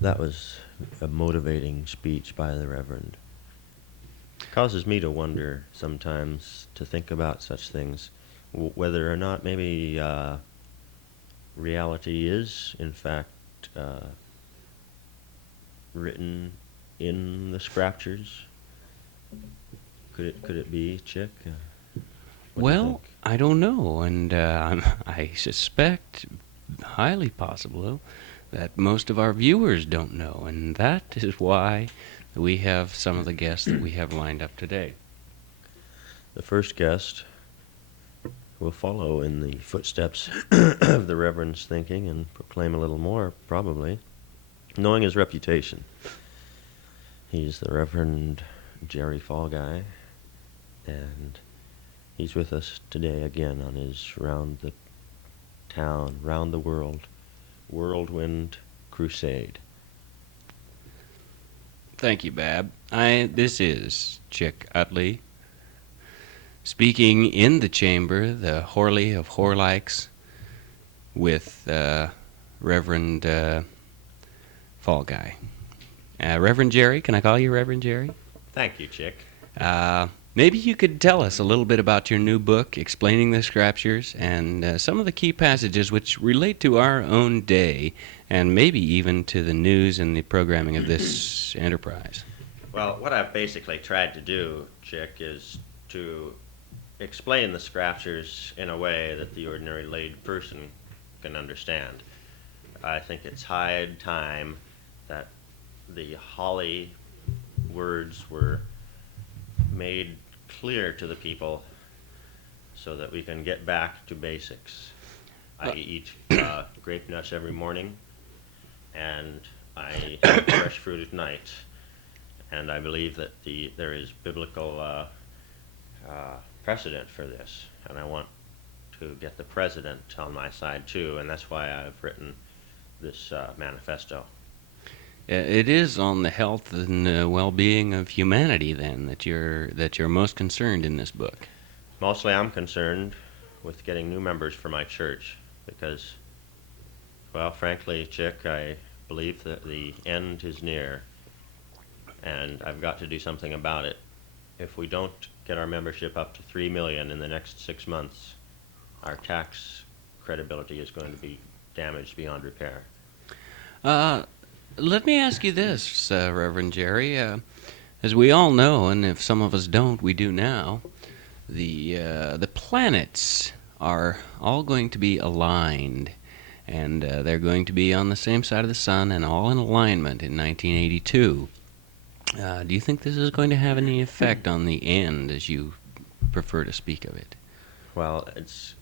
That was a motivating speech by the Reverend. It causes me to wonder sometimes, to think about such things, whether or not maybe reality is, in fact, written in the scriptures. Could it be, Chick? What do you Well, think? I don't know, and I suspect, highly possible, that most of our viewers don't know, and that is why we have some of the guests that we have lined up today. The first guest will follow in the footsteps of the Reverend's thinking and proclaim a little more, probably, knowing his reputation. He's the Reverend Jerry Fallguy, and he's with us today again on his round the town, round the world, whirlwind crusade. Thank you, Bab. This is Chick Utley speaking in the chamber, the Horley of Horlikes, with Reverend Fall Guy. Reverend Jerry, can I call you Reverend Jerry? Thank you, Chick. Maybe you could tell us a little bit about your new book, explaining the Scriptures, and some of the key passages which relate to our own day, and maybe even to the news and the programming of this enterprise. Well, what I've basically tried to do, Chick, is to explain the scriptures in a way that the ordinary laid person can understand. I think it's high time that the holy words were made clear to the people so that we can get back to basics. I eat grape nuts every morning, and I eat fresh fruit at night. And I believe that there is biblical precedent for this, and I want to get the president on my side too, and that's why I've written this manifesto. It is on the health and well-being of humanity, then, that you're most concerned in this book. Mostly I'm concerned with getting new members for my church because, well, frankly, Chick, I believe that the end is near, and I've got to do something about it. If we don't get our membership up to 3 million in the next 6 months, our tax credibility is going to be damaged beyond repair. Uh, Let me ask you this, Reverend Jerry. As we all know, and if some of us don't, we do now, the planets are all going to be aligned, and they're going to be on the same side of the sun and all in alignment in 1982. Do you think this is going to have any effect on the end, as you prefer to speak of it? Well, it's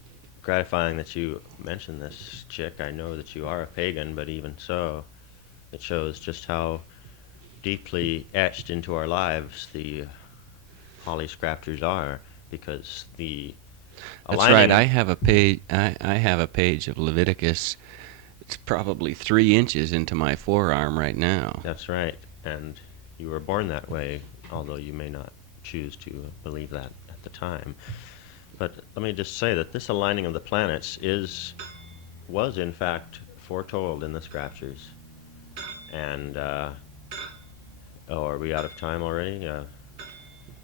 gratifying that you mentioned this, Chick. I know that you are a pagan, but even so, it shows just how deeply etched into our lives the Holy Scriptures are, because the That's right. aligning I of have a page. I have a page of Leviticus. It's probably 3 inches into my forearm right now. that's right, and you were born that way, although you may not choose to believe that at the time. But let me just say that this aligning of the planets was in fact foretold in the Scriptures. And oh, are we out of time already?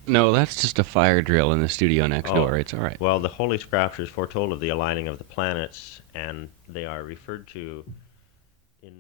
No, that's just a fire drill in the studio next Oh, door. It's all right. well, the Holy Scriptures foretold of the aligning of the planets, and they are referred to in